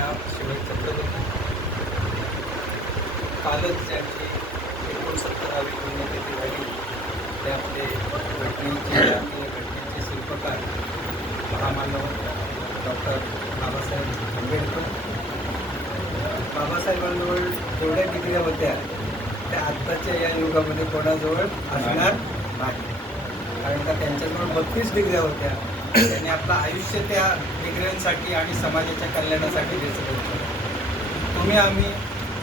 या शेवटचं प्रगती कालच त्यांची 69वी पुण्यतिथी झाली. त्यामध्ये घटनेचे शिल्पकार महामानव डॉक्टर बाबासाहेब आंबेडकर. बाबासाहेबांजवळ जेवढ्या डिग्र्या होत्या त्या आत्ताच्या या युगामध्ये कोणाजवळ असणार नाही. कारण का त्यांच्याजवळ 32 डिग्र्या होत्या. त्यांनी आपलं आयुष्य त्या डिग्र्यांसाठी आणि समाजाच्या कल्याणासाठी वेचलं. तुम्ही आम्ही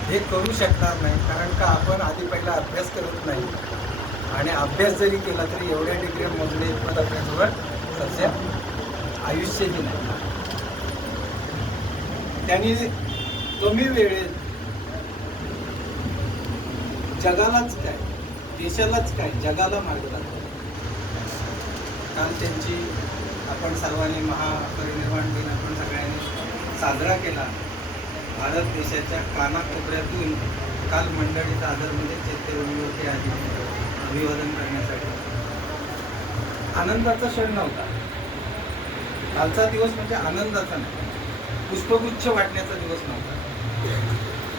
हे करू शकणार नाही, कारण का आपण आधी पहिला अभ्यास करत नाही आणि अभ्यास जरी केला तरी एवढ्या डिग्री मोजणे इतपत आपल्याजवळ सध्या आयुष्यही नाही. त्यांनी कमी वेळेत जगालाच काय, देशालाच काय, जगाला मार्ग दाखवला. काल त्यांची आपण सर्वांनी महापरिनिर्वाण दिन आपण सगळ्यांनी साजरा केला. भारत देशाच्या कानाकोपऱ्यातून काल मंडळीचा आदरमध्ये चैत्यभूमीवरती अभिवादन करण्यासाठी आनंदाचा क्षण नव्हता. कालचा दिवस म्हणजे आनंदाचा नाही, पुष्पगुच्छ वाटण्याचा दिवस नव्हता.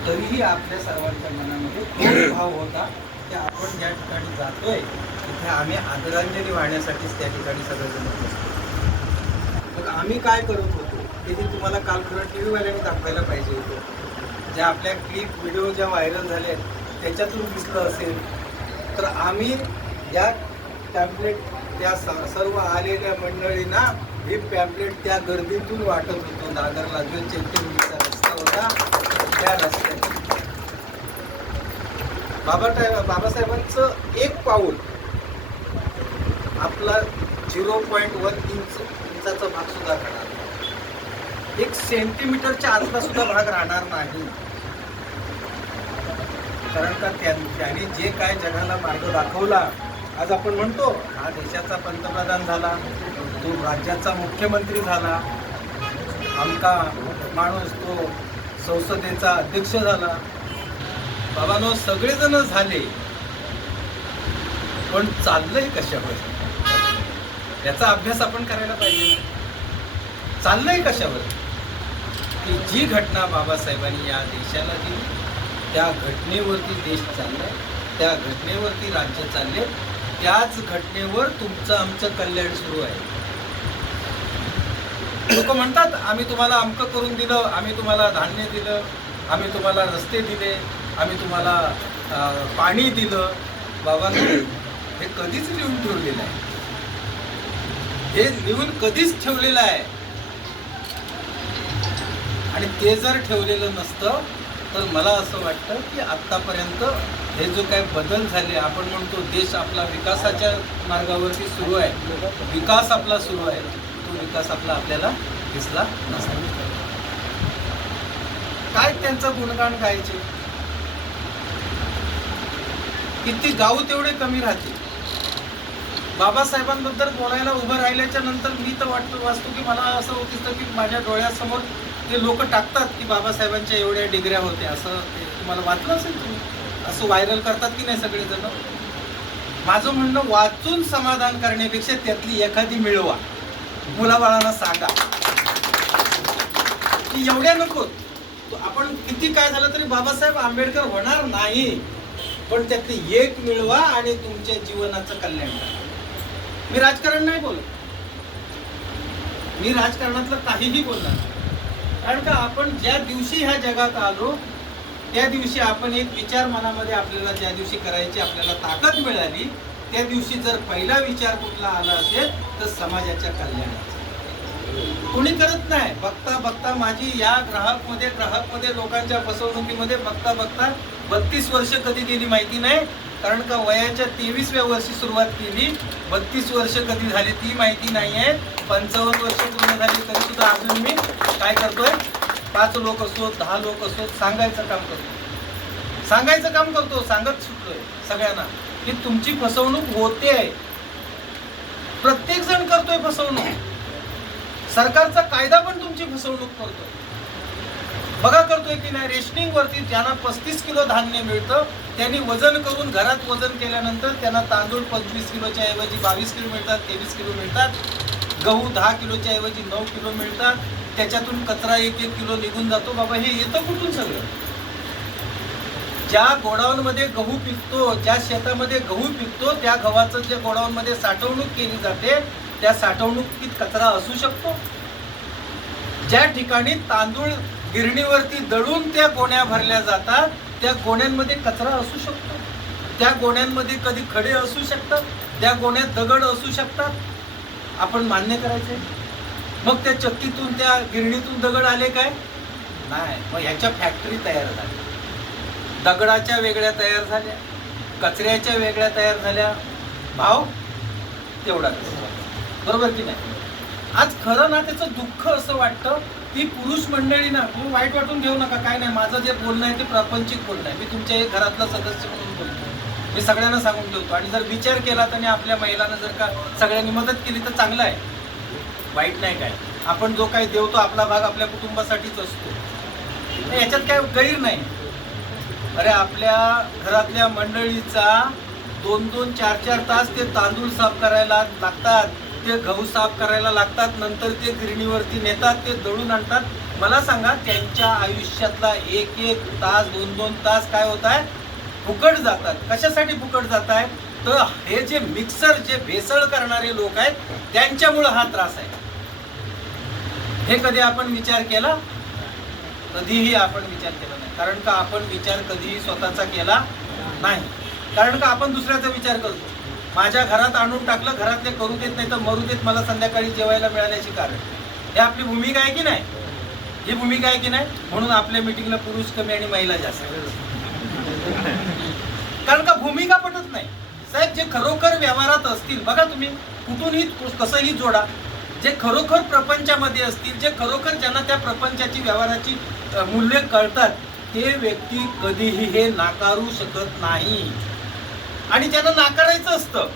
तरीही आपल्या सर्वांच्या मनामध्ये खूप भाव होता की आपण ज्या ठिकाणी जातोय तिथे आम्ही आदरांजली वाहण्यासाठीच त्या ठिकाणी सगळेजण बसतो. मग आम्ही काय करत होतो ते तुम्हाला काल खरं टी व्हीवाल्यांनी दाखवायला पाहिजे होतं. ज्या आपल्या क्लिप व्हिडिओ ज्या व्हायरल झाल्या त्याच्यातून दिसलं असेल तर आम्ही या पॅम्पलेट त्या सर्व आलेल्या मंडळींना हे पॅम्पलेट त्या गर्दीतून वाटत होतो. दादरला जो चैत्यभूमीचा रस्ता होता त्या रस्त्यात बाबासाहेबांचं एक पाऊल आपला 0.1 इंचाचा भाग सुद्धा राहणार, 1 सेंटीमीटरच्या आतला सुद्धा भाग राहणार नाही. कारण का त्यांनी जे काय जगाला मार्ग दाखवला, आज आपण म्हणतो हा देशाचा पंतप्रधान झाला, तो राज्याचा मुख्यमंत्री झाला, आमका माणूस तो संसदेचा अध्यक्ष झाला. बाबांनो सगळेजण झाले, पण चाललंय कशावर याचा अभ्यास आपण करायला पाहिजे. चाललंय कशावर की जी घटना बाबासाहेबांनी या देशाला दिली त्या घटनेवरती देश चाललाय, त्या घटनेवरती राज्य चालले, त्याच घटनेवर तुमचं आमचं कल्याण सुरू आहे. लोक म्हणतात आम्ही तुम्हाला अमकं करून दिलं, आम्ही तुम्हाला धान्य दिलं, आम्ही तुम्हाला रस्ते दिले, आम्ही तुम्हाला पाणी दिलं. बाबा हे कधीच लिहून ठेवलेलं आहे, हे लिहून कधीच ठेवलेलं आहे. आणि ते जर ठेवलेलं नसतं तर मला असं वाटतं की आत्तापर्यंत हे जो काही बदल झाले, आपण म्हणतो देश आपला विकासाच्या मार्गावरती सुरू आहे, विकास आपला सुरू आहे, तो विकास आपला आपल्याला दिसला नसता. काय त्यांचं गुणगान गायचे, किती गाऊ तेवढे कमी राहते. बाबासाहेबांबद्दल बोलायला उभं राहिल्याच्या नंतर मी तर वाचतो की मला असं दिसतं की माझ्या डोळ्यासमोर ते लोक टाकतात की बाबासाहेबांच्या एवढ्या डिग्र्या होत्या. असं तुम्हाला वाचलं असेल, तुम्ही असं व्हायरल करतात की नाही सगळेजण. माझं म्हणणं वाचून समाधान करण्यापेक्षा त्यातली एखादी मिळवा, मुलाबाळांना सांगा की एवढ्या नको, आपण किती काय झालं तरी बाबासाहेब आंबेडकर होणार नाही, पण त्यातली एक मिळवा आणि तुमच्या जीवनाचं कल्याण करा. मी राजकारण नाही बोलत, मी राजकारणातलं काहीही बोलणार नाही. कारण का आपण ज्या दिवशी ह्या जगात आलो त्या दिवशी आपण एक विचार मनामध्ये आपल्याला ज्या दिवशी करायची आपल्याला ताकद मिळाली, त्या दिवशी जर पहिला विचार कुठला आला असेल तर समाजाच्या कल्याणाचा. कोणी करत नाही. बघता बघता माझी या ग्राहकमध्ये लोकांच्या फसवणुकीमध्ये बघता बघता 32 वर्ष कधी गेली माहिती नाही. कारण का वयाच्या 23व्या वर्षी सुरुवात केली, 32 वर्ष कधी झाली ती माहिती नाही आहे. 55 वर्ष पूर्ण झाली तरी सुद्धा अजून मी काय करतोय, 5 लोक असो 10 लोक असो सांगायचं काम करतो, सांगत सुटतोय सगळ्यांना की तुमची फसवणूक होते आहे. प्रत्येक जण करतोय फसवणूक, सरकारचा कायदा पण तुमची फसवणूक करतोय. बघा करतोय की नाही. रेशनिंग वरती ज्यांना 35 किलो धान्य मिळतं त्यांनी वजन करून घरात वजन केल्यानंतर त्यांना तांदूळ 25 किलोच्या ऐवजी 22 किलो मिळतात, 23 किलो मिळतात. गहू 10 किलोच्या ऐवजी 9 किलो मिळतात. त्याच्यातून कचरा 1-1 किलो निघून जातो. बाबा हे येतं कुठून सगळं? ज्या गोडाऊनमध्ये गहू पिकतो, ज्या शेतामध्ये गहू पिकतो, त्या गव्हाचं जे गोडाऊनमध्ये साठवणूक केली जाते, त्या साठवणुकीत कचरा असू शकतो. ज्या ठिकाणी तांदूळ गिरणीवरती दळून त्या गोण्या भरल्या जातात, त्या गोण्यांमध्ये कचरा असू शकतो. त्या गोण्यांमध्ये कधी खडे असू शकतात, त्या गोण्यात दगड असू शकतात. आपण मान्य करायचे. मग त्या चक्कीतून, त्या गिरणीतून दगड आले काय? नाही. मग ह्याच्या फॅक्टरी तयार झाल्या, दगडाच्या वेगळ्या तयार झाल्या, कचऱ्याच्या वेगळ्या तयार झाल्या. भाव तेवढाच, बरोबर की नाही? आज खरं ना त्याचं दुःख असं वाटतं की पुरुष मंडळी ना, तुम्ही वाईट वाटून घेऊ नका, काय नाही, माझं जे बोलणं आहे ते प्रापंचिक बोलणं आहे. मी तुमच्या घरातला सदस्य म्हणून बोलतो, मी सगळ्यांना सांगून ठेवतो. आणि जर विचार केला आणि आपल्या महिलांना जर का सगळ्यांनी मदत केली तर चांगलं आहे, वाईट नाही. काय आपण जो काही देवतो आपला भाग आपल्या कुटुंबासाठीच असतो, याच्यात काय गैर नाही. अरे आपल्या घरातल्या मंडळीचा 2-2, 4-4 तास ते तांदूळ साफ करायला लागतात, ते गहू साफ करायला लागतात, नंतर ते गिरणीवरती नेतात, ते दळून आणतात. मला सांगा, त्यांच्या आयुष्यातला 1-1 तास, 2-2 तास काय होत आहे? फुकट जातात. कशासाठी फुकट जात आहे? तर हे जे मिक्सर, जे भेसळ करणारे लोक आहेत, त्यांच्यामुळे हा त्रास आहे. हे कधी आपण विचार केला? कधीही आपण विचार केला नाही. कारण का आपण विचार कधीही स्वतःचा केला नाही. कारण का आपण दुसऱ्याचा विचार करतो. माझ्या घरात आणून टाकलं, घरातले करू देत नाही तर मरू देत, मला संध्याकाळी जेवायला मिळाल्याची कारण. हे आपली भूमिका आहे की नाही? ही भूमिका आहे की नाही? म्हणून आपल्या मीटिंगला पुरुष कमी आणि महिला जास्त. कारण का भूमिका पटत नाही. साहेब, जे खरोखर व्यवहारात असतील, बघा तुम्ही कुठूनही कसंही जोडा, जे खरोखर प्रपंचामध्ये असतील, जे खरोखर ज्यांना त्या प्रपंचाची, व्यवहाराची मूल्य कळतात, ते व्यक्ती कधीही हे नाकारू शकत नाही. आणि ज्यांना नाकारायचं असतं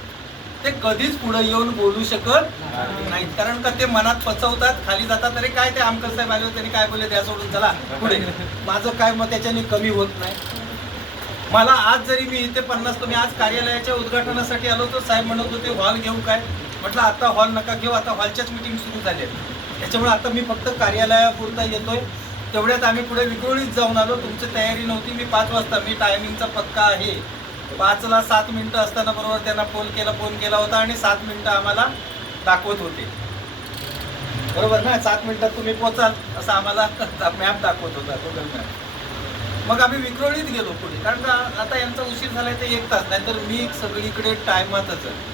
ते कधीच पुढे येऊन बोलू शकत नाहीत. कारण का ते मनात पचवतात, खाली जातात. अरे काय ते आमकर साहेब आले होते, त्यांनी काय बोलले, द्या सोडून चला पुढे, माझं काय मग त्याच्याने कमी होत नाही. मला आज जरी मी इथे 50, तुम्ही आज कार्यालयाच्या उद्घाटनासाठी आलो तर साहेब म्हणत होते हॉल घेऊ काय? म्हटलं आता हॉल नका घेऊ, आता हॉलच्याच मीटिंग सुरू झाल्या, त्याच्यामुळे आता मी फक्त कार्यालयापुरता येतोय. तेवढ्यात आम्ही पुढे विक्रोळीत जाऊन आलो. तुमची तयारी नव्हती. मी 5 वाजता, मी टायमिंगचा पक्का आहे, 5ला 7 मिनिटं असताना बरोबर त्यांना फोन केला होता आणि 7 मिनिटं आम्हाला दाखवत होते, बरोबर ना? 7 मिनिटात तुम्ही पोचाल असं आम्हाला मॅप दाखवत होता, गुगल मॅप. मग आम्ही विक्रोळीत गेलो पुढे. कारण का आता यांचा उशीर झालाय ते 1 तास, नाहीतर मी सगळीकडे टायमातच आहे.